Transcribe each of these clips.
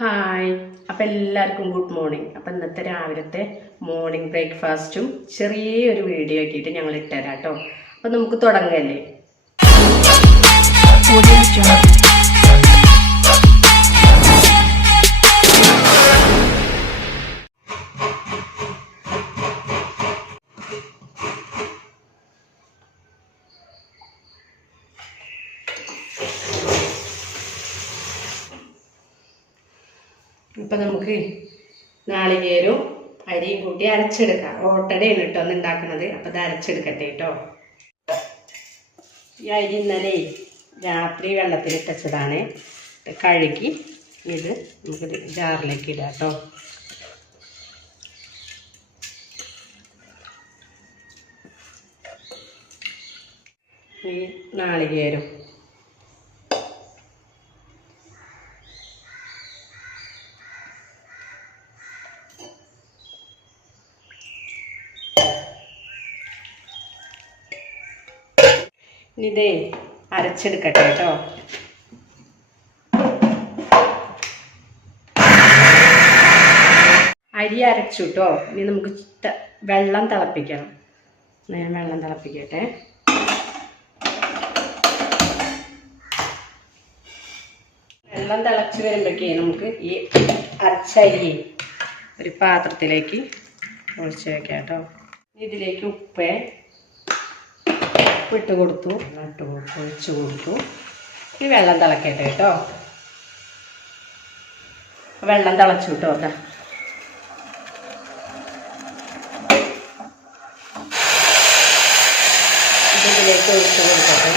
Hi അപ്പം എല്ലാവർക്കും good morning അപ്പം ഇന്നത്തെ രാവിലത്തെ മോർണിംഗ് ബ്രേക്ക്ഫാസ്റ്റും ചെറിയൊരു വീഡിയോ ആക്കിയിട്ട് ഞങ്ങൾ ഇട്ടുതരാം കേട്ടോ അപ്പം നമുക്ക് തുടങ്ങല്ലേ? അപ്പം നമുക്ക് നാളികേരും അരിയും കൂട്ടി അരച്ചെടുക്കാം. ഓട്ടടയാണ് കേട്ടോ ഒന്ന് ഉണ്ടാക്കുന്നത് അപ്പം ഇത് അരച്ചെടുക്കട്ടെ കേട്ടോ. ഈ അരി ഇന്നലെ രാത്രി വെള്ളത്തിൽ ഇട്ടച്ചതാണ്. കഴുകി ഇത് നമുക്ക് ജാറിലേക്ക് ഇടാം കേട്ടോ. ഈ നാളികേരം. ഇതേ അരച്ചെടുക്കട്ടെ കേട്ടോ. അരി അരച്ചു കേട്ടോ. ഇനി നമുക്ക് വെള്ളം തിളപ്പിക്കണം. ഞാൻ വെള്ളം തിളപ്പിക്കട്ടെ. വെള്ളം തിളച്ച് വരുമ്പോഴേക്കേ നമുക്ക് ഈ അരച്ചരി ഒരു പാത്രത്തിലേക്ക് ഒഴിച്ച് വെക്കാം കേട്ടോ. ഇതിലേക്ക് ഉപ്പ് ഉപ്പിട്ട് കൊടുത്തു ഇട്ട് കൊടുത്തു ഒഴിച്ച് കൊടുത്തു. ഈ വെള്ളം തിളക്കട്ടെ കേട്ടോ. വെള്ളം തിളച്ചു കേട്ടോ അതാ ഇതിലേക്ക് ഒഴിച്ച് കൊടുക്കട്ടെ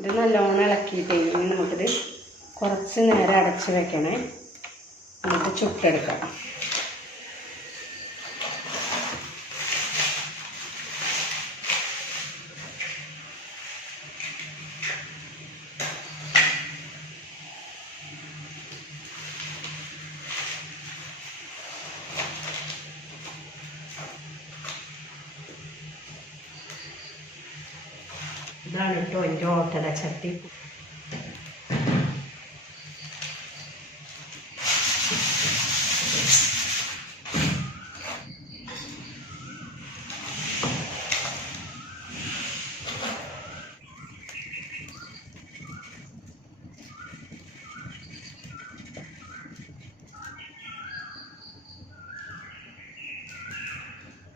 ഇത് നല്ലോണം ഇളക്കിയിട്ട് ഇനി നമുക്കിത് കുറച്ച് നേരം അടച്ച് വെക്കണേ. എന്നിട്ട് ചുട്ടെടുക്കാം. ഇതാണ് കേട്ടോ എന്റെ ഓട്ടട ചട്ടി.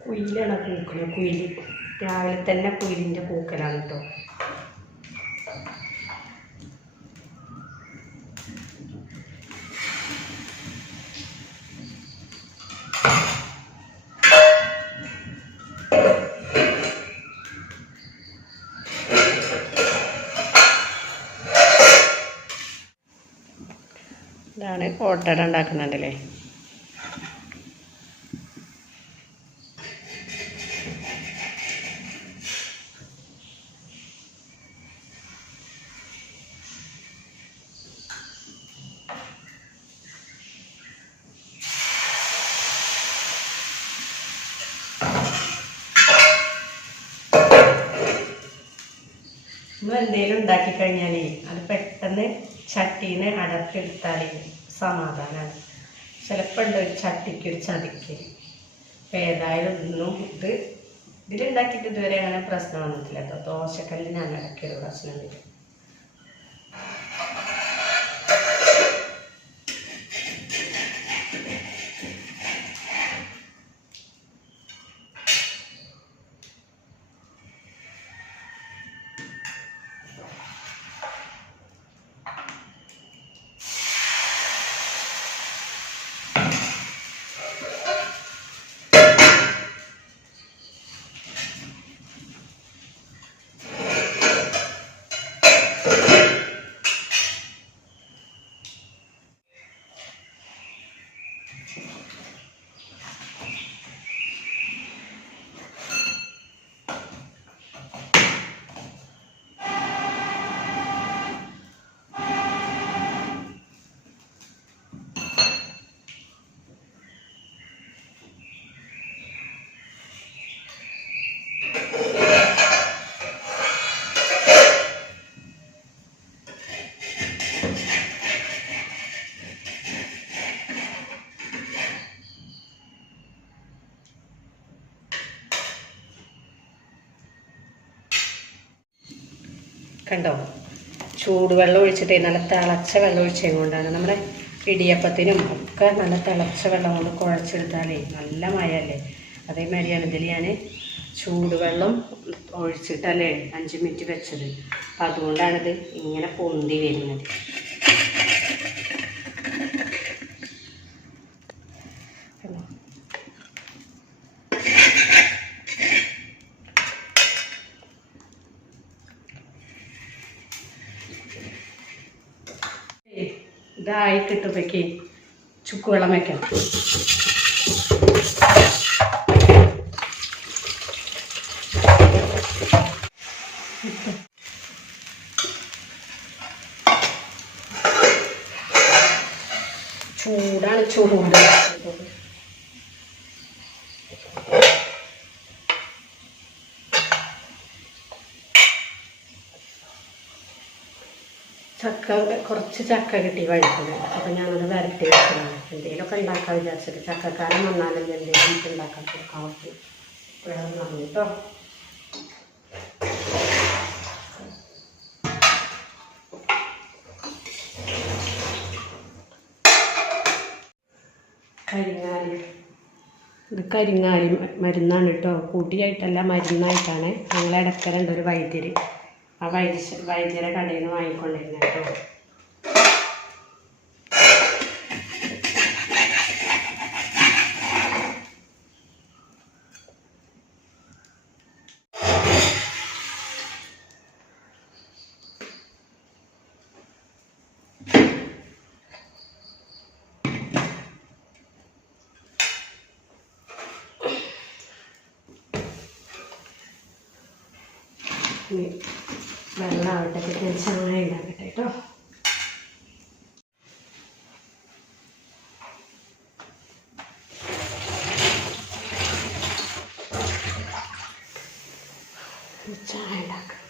കുയിലാണ് കൂക്കുന്നത് കുയിൽ. രാവിലെ തന്നെ കുയിലിന്റെ കൂക്കലാണ് കേട്ടോ ഇതാണ് ഓട്ടട ഉണ്ടാക്കുന്നുണ്ടല്ലേ? നമ്മൾ എന്തെങ്കിലും ഉണ്ടാക്കി കഴിഞ്ഞാലേ അത് പെട്ടെന്ന് ചട്ടീനെ അടർത്തെടുത്താലേ സമാധാനമാണ് ചിലപ്പോൾ ഉണ്ട് ഒരു ചട്ടിക്ക് ഒരു ചതിക്ക്. അപ്പം ഏതായാലും ഒന്നും ഇത് ഇതിലുണ്ടാക്കിയിട്ട് ഇതുവരെ അങ്ങനെ പ്രശ്നം വന്നിട്ടില്ല കേട്ടോ. ദോശക്കല്ലിന് ഇടയ്ക്ക് ഒരു പ്രശ്നം വരും കണ്ടോ? ചൂടുവെള്ളം ഒഴിച്ചിട്ട് നല്ല തിളച്ച വെള്ളം ഒഴിച്ചത് കൊണ്ടാണ്. നമ്മുടെ ഇടിയപ്പത്തിനും ഒക്കെ നല്ല തിളച്ച വെള്ളം കൊണ്ട് കുഴച്ചെടുത്താലേ നല്ല മഴയല്ലേ? അതേമാതിരിയാണ് ഇതിൽ ഞാൻ ചൂടുവെള്ളം ഒഴിച്ചിട്ടല്ലേ അഞ്ച് മിനിറ്റ് വെച്ചത്. അപ്പം അതുകൊണ്ടാണിത് ഇങ്ങനെ പൊന്തി വരുന്നത് കണ്ടോ? ഏയ്, ഇതായി കിട്ടുമ്പോഴേക്ക് ചുക്കുവെള്ളം വെക്കണം ചൂടാണ് ചൂട് ചക്ക കുറച്ച് ചക്ക കിട്ടി വഴിക്കുന്നത് അപ്പം ഞാനത് വരട്ടി വെച്ചതാണ്. എന്തെങ്കിലുമൊക്കെ ഉണ്ടാക്കാൻ വിചാരിച്ചിട്ട് ചക്കക്കാരൻ വന്നാലും എന്തെങ്കിലും ഉണ്ടാക്കാൻ കൊടുക്കാൻ പറ്റും. വേറെ നന്ദി കേട്ടോ കരിങ്ങാലി ഇത് കരിങ്ങാലി മരുന്നാണ് കേട്ടോ കൂട്ടിയായിട്ടല്ല മരുന്നായിട്ടാണ്. ഞങ്ങൾ ഇടക്കലുണ്ട് ഒരു വൈദ്യര്. ആ വൈദ്യ വൈദ്യരെ കടയിൽ നിന്ന് വാങ്ങിക്കൊണ്ടിരുന്നത് കേട്ടോ ഇനി വെള്ളം ആവട്ടെ ചായ ഉണ്ടാക്കട്ടെ കേട്ടോ ചായ ഉണ്ടാക്കാം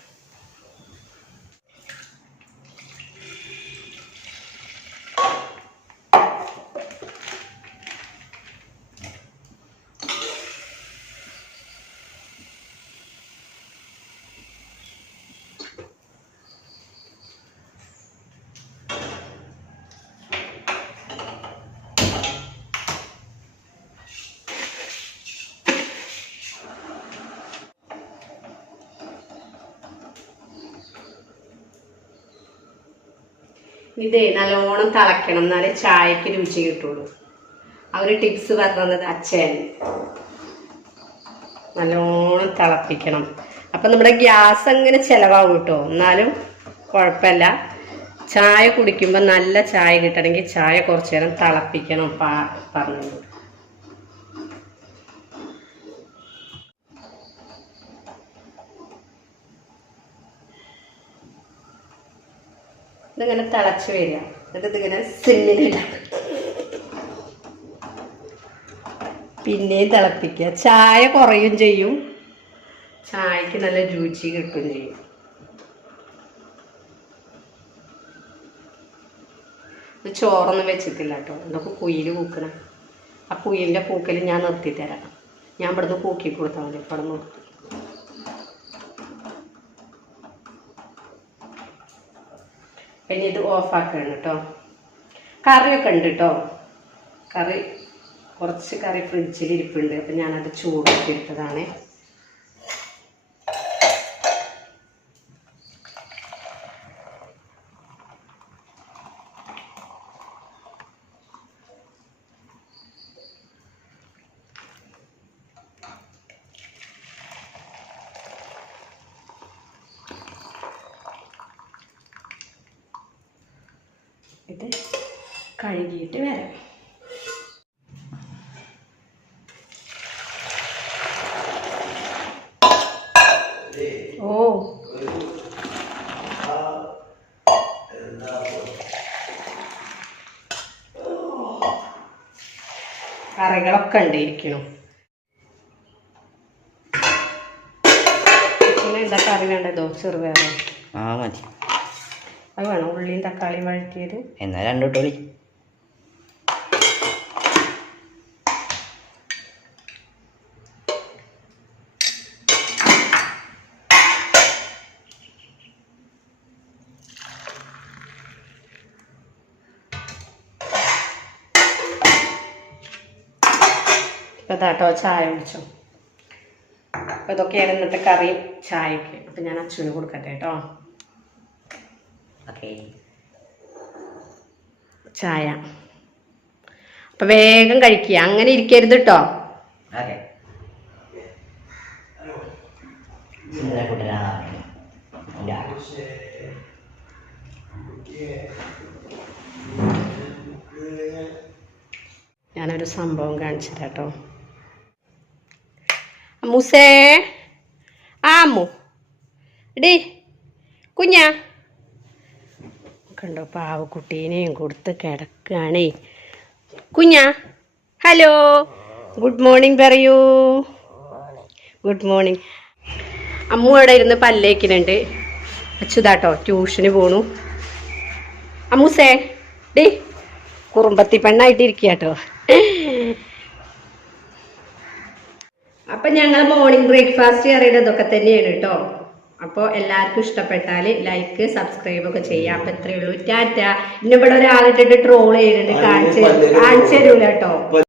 ഇതേ നല്ലോണം തിളയ്ക്കണം എന്നാലേ ചായക്ക് രുചി കിട്ടുള്ളൂ. ആ ഒരു ടിപ്സ് പറഞ്ഞത് അച്ഛൻ. നല്ലോണം തിളപ്പിക്കണം. അപ്പം നമ്മുടെ ഗ്യാസ് അങ്ങനെ ചിലവാകും കേട്ടോ. എന്നാലും കുഴപ്പമില്ല. ചായ കുടിക്കുമ്പോൾ നല്ല ചായ കിട്ടണമെങ്കിൽ ചായ കുറച്ചു നേരം തിളപ്പിക്കണം പറഞ്ഞു ഇതിങ്ങനെ തിളച്ച് വരിക. എന്നിട്ട് ഇതിങ്ങനെ സിമ്മിലിടാം പിന്നെയും തിളപ്പിക്കുക. ചായ കുറയും ചെയ്യും. ചായക്ക് നല്ല രുചി കിട്ടും ചെയ്യും. ചോറൊന്നും വെച്ചിട്ടില്ല കേട്ടോ. എന്തൊക്കെ കുയിൽ കൂക്കണം. ആ കുയിലിന്റെ പൂക്കൽ ഞാൻ നിർത്തിത്തരാം. ഞാൻ ഇവിടുന്ന് പൂക്കി കൊടുത്താൽ മതി. ഇവിടെ നിർത്തി. പിന്നെ ഇത് ഓഫാക്കുകയാണ് കേട്ടോ കറിയൊക്കെ ഉണ്ട് കേട്ടോ കറി കുറച്ച് കറി ഫ്രിഡ്ജിൽ ഇരിപ്പുണ്ട്. അപ്പം ഞാനത് ചൂടാക്കി എടുത്തതാണ് ഇത് കഴുകിയിട്ട് വരാം. ഓ. കറികളൊക്കെ ഉണ്ടായിരിക്കണം. പിന്നെ എന്താ കറി വേണ്ടതോ ചെറുപയറോ? ആ മതി. അത് വേണം ഉള്ളിയും തക്കാളിയും വഴറ്റിയത്. എന്നാ രണ്ടോട്ടോളി ഇതാട്ടോ ചായ കുടിച്ചു. അപ്പോൾ ഇതൊക്കെയാണ് ഇന്നത്തെ കറിയും ചായക്ക്. അപ്പം ഞാൻ അച്ഛന് കൊടുക്കട്ടെ കേട്ടോ. ഓക്കെ. ചായ. അപ്പം വേഗം കഴിക്കുക അങ്ങനെ ഇരിക്കരുത് കേട്ടോ. ഓക്കെ. ഞാനൊരു സംഭവം കാണിച്ചു തരാം ആമു. ഡി കുഞ്ഞാ. കണ്ടോ പാവക്കുട്ടീനെയും കൊടുത്ത് കിടക്കുകയാണേ കുഞ്ഞാ ഹലോ. ഗുഡ് മോർണിംഗ് പറയൂ. Good morning. അമ്മു അവിടെ ഇരുന്ന് പല്ലേക്കുന്നുണ്ട്. അച്ഛതാട്ടോ ട്യൂഷന് പോണു. അമ്മൂസേ ഡേ കുറുമ്പത്തി പെണ്ണായിട്ടിരിക്കുക കേട്ടോ അപ്പം ഞങ്ങൾ മോർണിംഗ് ബ്രേക്ക്ഫാസ്റ്റ് അറിയുന്നത് ഇതൊക്കെ തന്നെയാണ് കേട്ടോ അപ്പോൾ എല്ലാവർക്കും ഇഷ്ടപ്പെട്ടാൽ ലൈക്ക് സബ്സ്ക്രൈബ് ഒക്കെ ചെയ്യാം. അപ്പം ഇത്രയേ ഉള്ളൂ. ടാറ്റ. ഇന്നിവിടെ ഒരാളിട്ടിട്ട് ട്രോൾ ചെയ്യുന്നുണ്ട് കാണിച്ചു കാണിച്ചു തരൂല കേട്ടോ